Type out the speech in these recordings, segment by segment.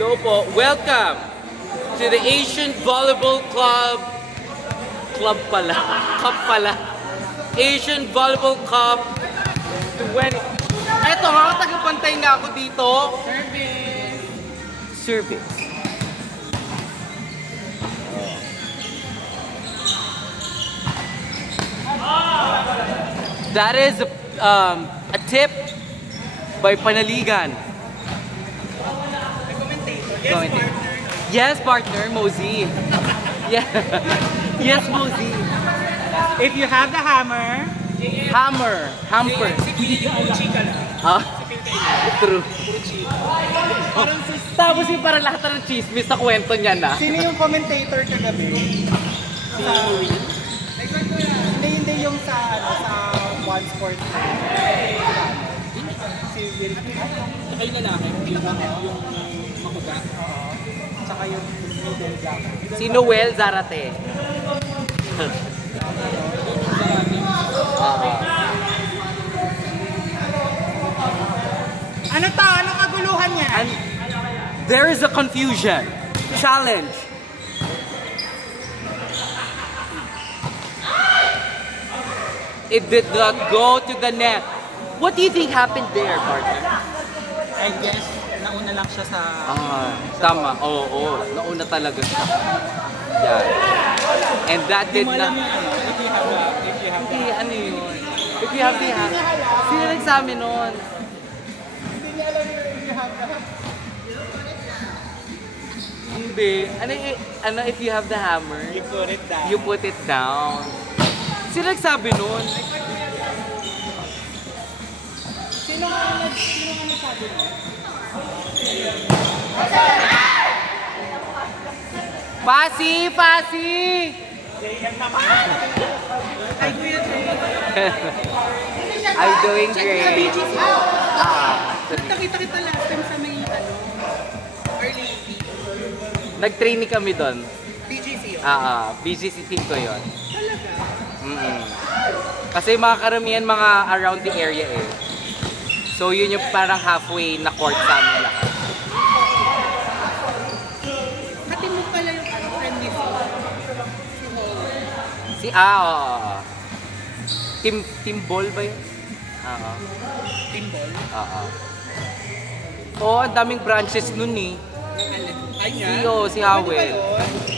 Hello po. Welcome to the Asian Volleyball Club. Club pala. Cup pala. Asian Volleyball Cup 20. Eto ha, tagapantay nga ako dito. Service. That is a tip by Panaligan. Yes, partner, Mosey. Yeah. Yes, Mosey. If you have the hammer, hammer. True. Tapos yung parang lahat ng chismis sa kwento niya na. Sino yung commentator kagabi? Hindi yung sa One Sport. Si Will. Saka yung lalaki, yung makuga. Saka yung middle jacket. Si Noel Zarate. Ano to? Anong kaguluhan niya? And there is a confusion. Challenge. It did not go to the net. What do you think happened there, partner? I guess, nauna lang siya sa... Tama. Oo. Nauna talaga siya. Yeah. And that did not... If you have Hindi, ano yun? If you have the hand. Sino nagsabi nun? Hindi niya alam if you have the hammer. Hindi. Ano if you have the hammer? You put it down. You put it down. Sino nagsabi nun? Sino nga nagsabi nun? Pasi! JM naman! Ay, Kuya Jay. I'm doing great. Sa BGC. Nakita kita last time sa may early Nag-training kami doon. BGC yun. BGC team ko yun. Talaga? Kasi mga karamihan mga around the area eh. So yun yung parang halfway na court sa amin lahat. Kati mo pala yung friend ni Si Team Ball ba yun? Team Ball? Ang daming branches nun eh. Si Howell.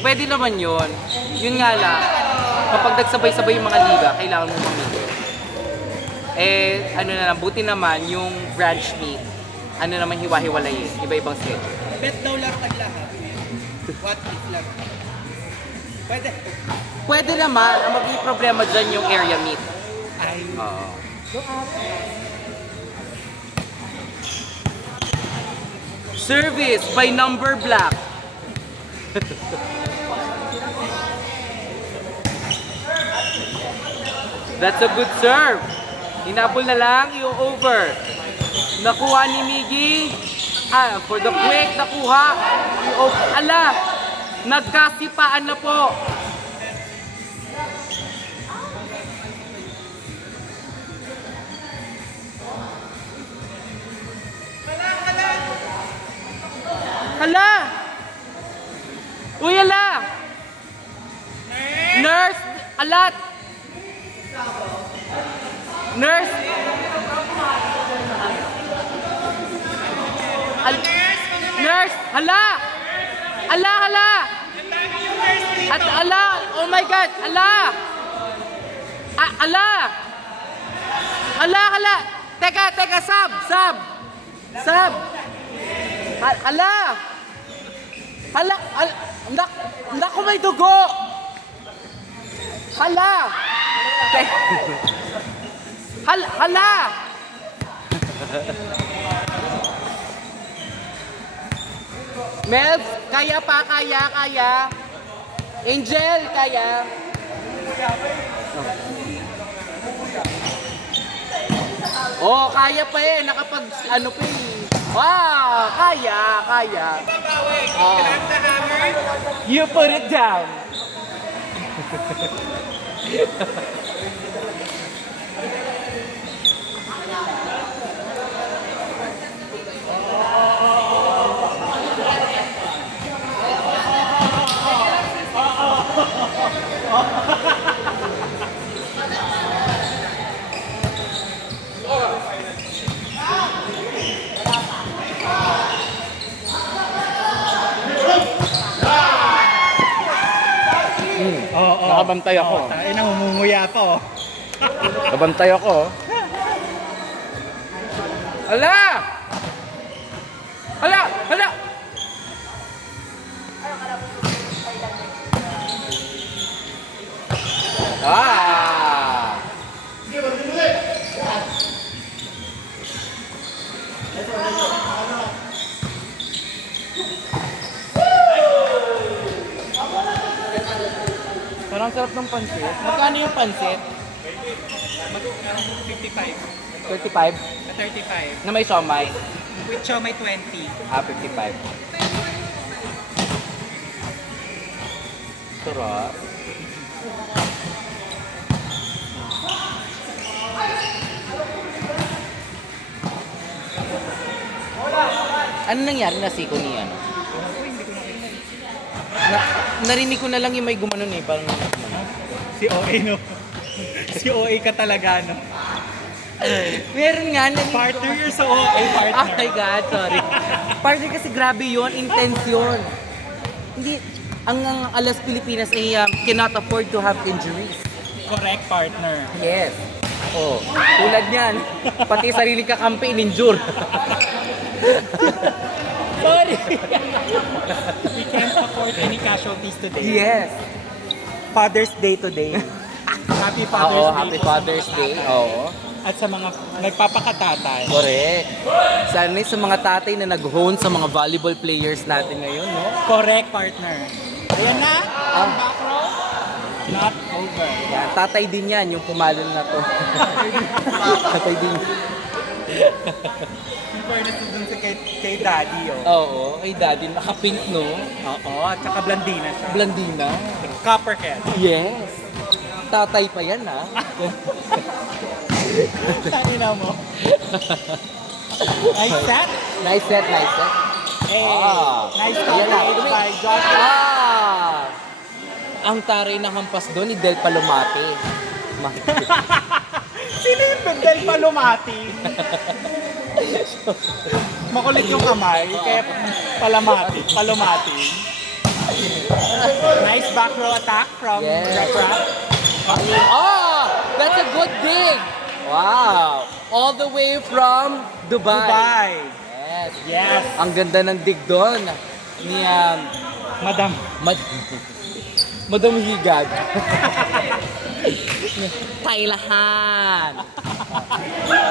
Pwede naman yun. Yun nga lang, kapag nagsabay-sabay yung mga liga, kailangan mo mamili. Ano na lang, buti naman yung branch meet, ano naman hiwa-hiwalay eh. Iba-ibang schedule. Bet daw lahat naglahat. What if lang? Pwede. Pwede naman, ang magiging problema dyan yung area meet. Service by Number Black. That's a good serve. Hinabol na lang, i-over. Nakuha ni Miggy. For the quick, nakuha. Ala, nagkasipaan na po. Hala! Uy, ala! Nurse! Alat! Nurse! Nurse! Hala! Hala! At ala! Oh my God! Ala! Ala! Hala! Teka! Sab! Hala! Naku, may dugo! Hala! Hala! Melv, kaya pa, kaya. Angel, kaya. Oh, kaya pa eh, nakapag, ano pa eh. Wow, kaya. You put it down. nakabantay ako. Ay, namumuya pa oh. Nakabantay ako. Hala! Hala! Hala! Ah! Parang sarap ng pansit. Magkano yung pansit? 55. 35? 35. Na may siomay? With siomay 20. Ah, 55. Sarap. Ano nangyari na siko ni ano? Narinig ko na lang yung may gumanon eh, parang Si OA no. Si OA ka talaga no. meron nga narinig ko. Partner, you're so OA partner. Oh my God, sorry. Partner kasi grabe yun, intense yun. Hindi, ang alas Pilipinas ay cannot afford to have injuries. Correct, partner. Yes. Oh, tulad niyan. Pati sariling kakampi in-injure. Sorry. We can't afford any casualties today. Yes. Father's Day today. Happy Father's Oo, Day. Happy Father's Day. Oo. At sa mga nagpapakatatay. Correct. Sana sa mga tatay na nag-hone sa mga volleyball players natin ngayon, no? Correct, partner. Ayan na. Back row. Not over. Yan, tatay din yan, yung pumalo na to. Tatay din. In fairness dun sa kay Daddy, oh. Oo, ay daddy, nakapink, no? Oo, at saka blandina siya. Blandina. Copperhead. Yes. Tatay pa yan, ha? Tangina mo. Nice set. Nice set, nice set. Hey, nice Ayan na. coverage by Joshua. Ang taray na hampas doon ni Del Palomate. Sino yung Del Palomati? Makulit yung kamay, kaya Palomati. Nice back row attack from Repra. Oh, that's a good dig. Wow. All the way from Dubai. Yes. Yes. Ang ganda ng dig doon ni Madam Higag. Tailahan.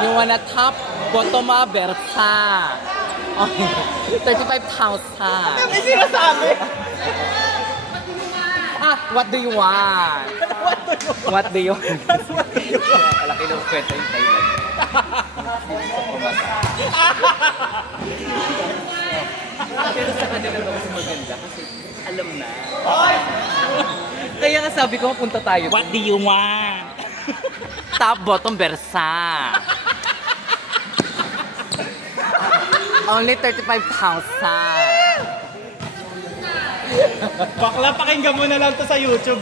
You wanna top, bottom up, Bersa. Oh, 35,000. May sinasabi. What do you want? What do you want? Malaki ng kwenta yung Thailand. Pero sa kanya lang kasi maganda kasi alam na. Kaya nga sabi ko, punta tayo. What do you want? Top, bottom, Versa. Only 35,000. Bakla, pakinggan mo na lang to sa YouTube,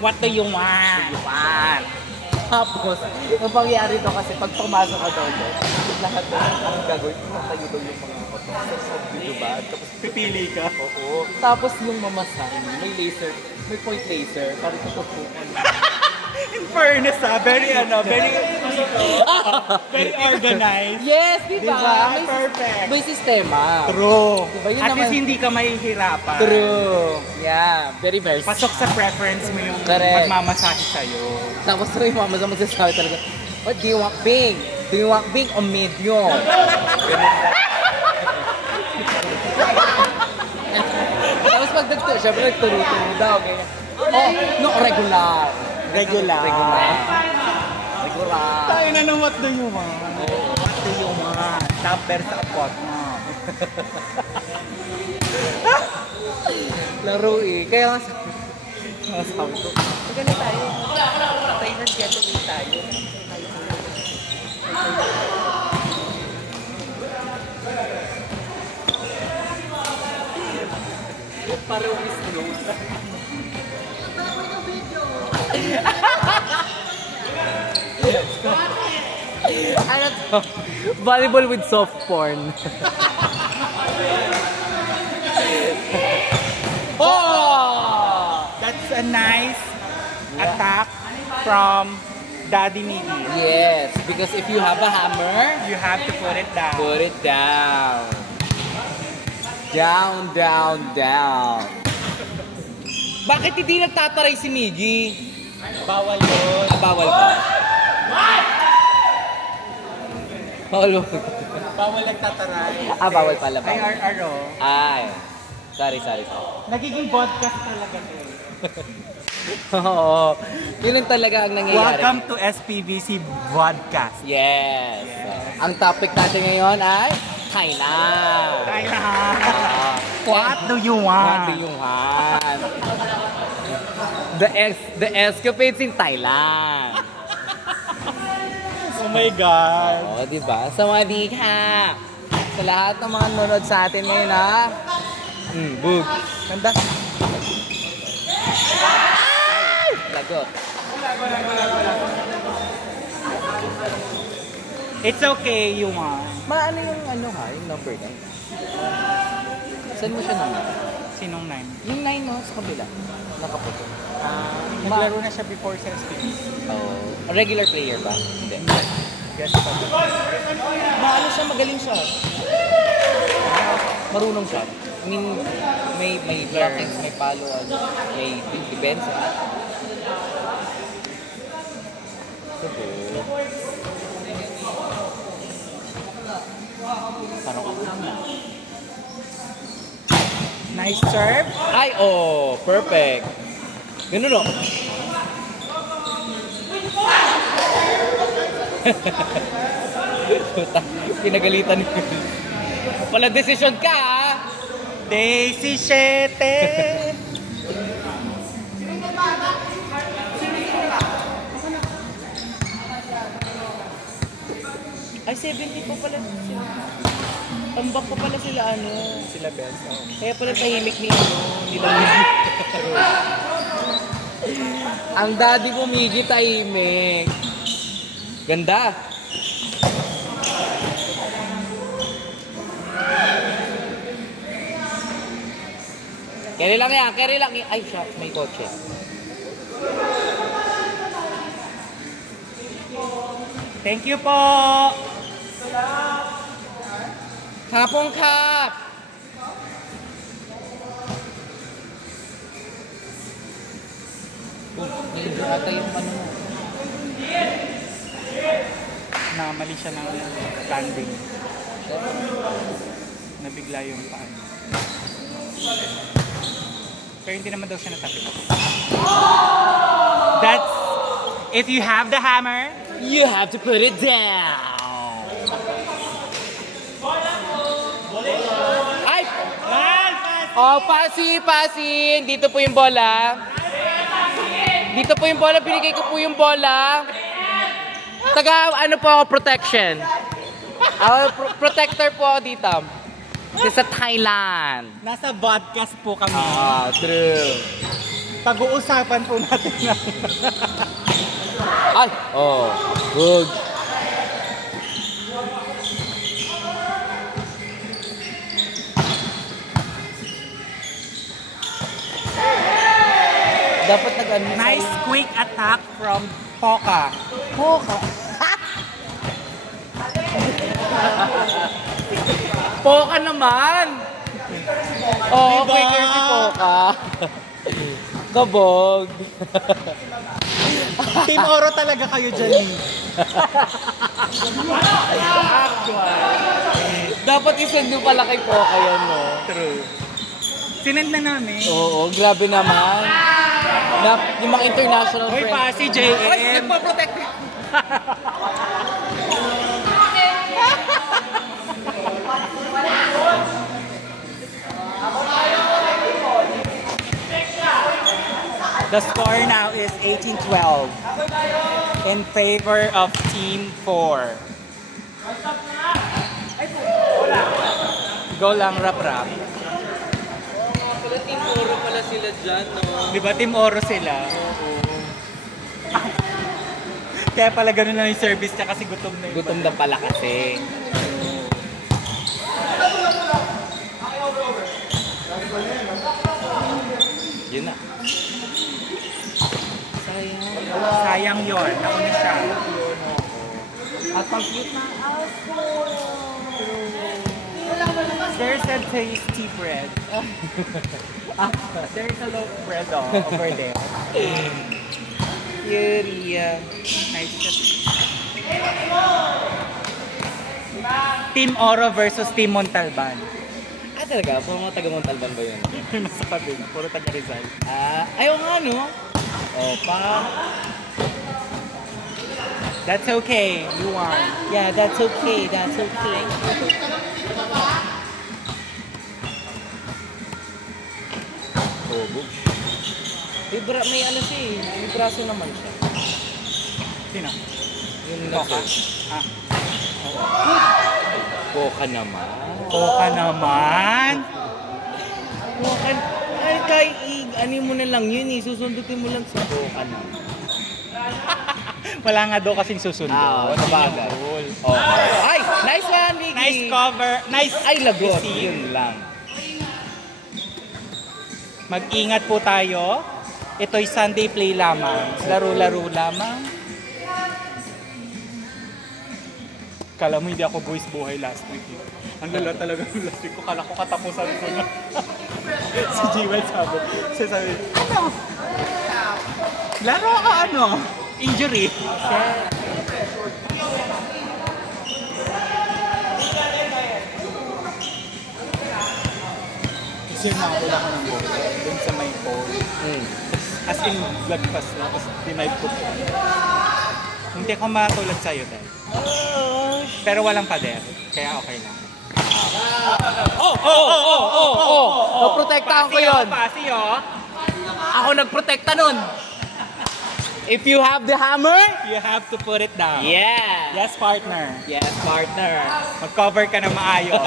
What do you want? Tapos, ang pangyari to kasi pag pumasok ka doon, lahat na ang gagawin, matayo doon yung mga motor. Diba? Tapos Pipili ka. oo. Tapos yung mamasahin, may laser, may point laser, parang tutupukan. In fairness, very organized. Yes, diba? Diba? Perfect. May sistema. True. Diba, yun At naman. least hindi ka mahihirapan. True. Yeah, very very. Pasok sa preference mo yung Correct. magmamasahe sa'yo. Tapos yung mama sa magsasabi talaga, what do you want, Bing? Do you want Bing o medium? Tapos pag syempre nagturo-turo daw. Okay? Oh, no, regular. Regular. Tayo na ng what do you want? What do you want? Tupper sa pot mo. Laro eh. Kaya nga sabi ko, maganda tayo. Tayo na getaway tayo. Parang is close. Ano to? Volleyball with soft porn. Oh! nice attack from Daddy Miggy. Yes, because if you have a hammer, You have to put it down. put it down. Down, down, down. Bakit hindi nagtataray si Miggy? Bawal yun. Bawal ba? Bawal ba? Bawal nagtataray. Bawal pala ba? IRRO. Ay. Sorry. Nagiging podcast talaga to. Oo. Yun ang talaga ang nangyayari. Welcome to SPVC Vodcast. Yes. Ang topic natin ngayon ay Thailand. What do you want? What do you want? The escapades in Thailand. Oh my God. Oo, diba? Sawadee ka! Sa lahat ng mga nanonood sa atin ngayon, ha? Bug. Ganda. Lagot. It's okay, you want. Maano yung yung number 9? Saan mo siya number? Sinong 9? Yung 9 no, sa kabila. Nakaputo. Naglaro na siya before sa SPVC. Oh. Regular player ba? Hindi. Yes, pa. Maano siya, magaling siya. Marunong siya. I mean, may blockings, may palo, may defense. Sabi. Parang ako na. Nice serve. Ay, perfect. Ganun o. Pinagalitan ko. Pala decision ka, ha? Daisy Shete. Ay, 70 pa pala sila. Tambak pa pala sila, Sila best. Kaya pala tahimik ni nila. Ang daddy ko, Miggy, tahimik. Ganda. Carry lang yan, carry lang. Ay, shucks, may kotse. Thank you po. Kapong kap! Medyo ata yung mo. Namali siya ng landing. Nabigla yung paan. Pero hindi naman daw siya natapit. That's... If you have the hammer, You have to put it down! Ay! Pasi! Dito po yung bola. Dito po yung bola. Binigay ko po yung bola. Protection. Protector po ako dito. This sa Thailand. nasa podcast po kami. True. Pag-uusapan po natin na. Ay! Good. Dapat Nice quick attack from Poca. Poca naman! Oo, Diba? quicker si Poca. Kabog. Team Oro talaga kayo dyan. Dapat isend nyo pala kay Poca yan, no? True. Sinend na namin. Oo, grabe naman. Yung mga international Hoy friends. pa, si JM. Hoy, nagpa-protect. The score now is 18-12 in favor of Team 4. Go lang, rap-rap. Team Oro pala sila dyan, no? Di ba Team Oro sila? Kaya pala ganun na yung service niya kasi gutom na yun. Gutom na pala kasi. Yun na. sayang yon. Ako na siya. At pang cute na aso. There's a tasty bread. There's a loaf bread over there. Cutie. Nice. Team Oro versus Team Montalban. Talaga? Puro mga taga-Montalban ba yun? Yung nasa kabin, puro taga Rizal. Ayaw nga, no? Opa. That's okay, you won. Yeah, that's okay. That's okay. Oh, books. May ano siya eh. May braso naman siya. Sino? Yung Poka? nasa... Poka naman. Poka naman? Poka... Ay, ano mo na lang yun eh. Susundutin mo lang sa poka naman. Wala nga daw kasing susunod. Sabagay. Oh. Ay! Nice one, Vicky! Nice cover. Nice. Ay, lagot. receive. Yun lang. Mag-ingat po tayo. Ito'y Sunday play lamang. Laro-laro lamang. Kala mo hindi ako boys buhay last week. Ang lala talaga ng last week ko. Kala ko katapusan ko na. Si Jewel sabi. Siya sabi, ano? Laro ka ano? Injury. Kasi nakawala ko ng book dun sa may phone. As in, lagpas na. Tapos denied ko po. Hindi ako matulad sa'yo dahil. Pero walang pader. Kaya okay lang. Naprotektahan ko yun. Pasi, Ako nagprotekta nun. If you have the hammer, You have to put it down. yeah. Yes, partner. Yes, partner. Mag-cover ka na maayos.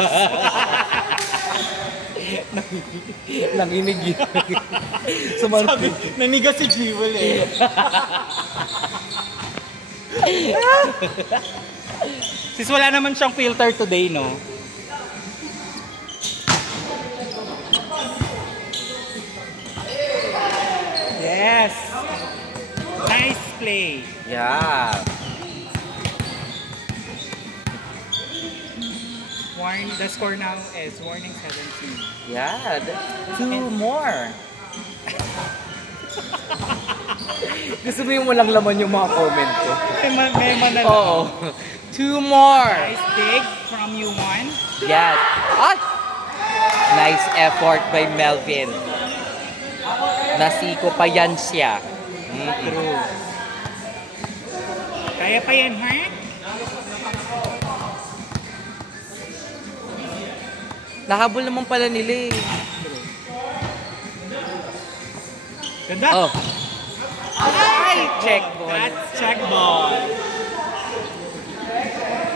Nanginig yun. Sabi, nanigas si Jewel eh. Sis, wala naman siyang filter today, no? Yes! Nice play! Yeah. The score now is warning 17. Yeah. Two more. Gusto mo yung walang laman yung mga comment ko? May manalo. Oo. Two more. Nice dig from you one. Yes. Ah! Nice effort by Melvin. Nasiko pa yan siya. True. Kaya pa yan, ha? Nahabol naman pala nila eh. Ganda. Oh. Ay! Check ball. That's check ball.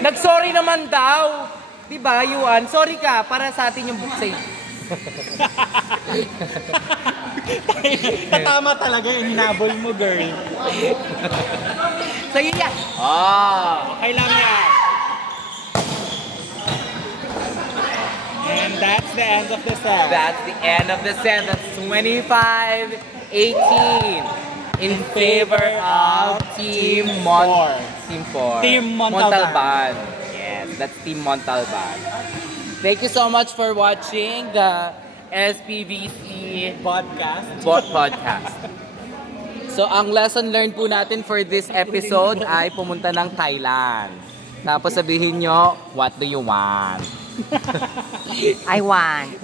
Nag-sorry naman daw. Diba, Yuan? Sorry ka para sa atin yung book save. Tama talaga yung hinabol mo, girl. Sa'yo yan. Ah. Okay lang yan. And that's the end of the set. That's the end of the set. That's 25-18 in favor of Team Team 4. Team Montalban. Yes, that's Team Montalban. Thank you so much for watching the SPVC podcast. So, ang lesson learned po natin for this episode ay pumunta ng Thailand. Tapos sabihin nyo, what do you want? I want.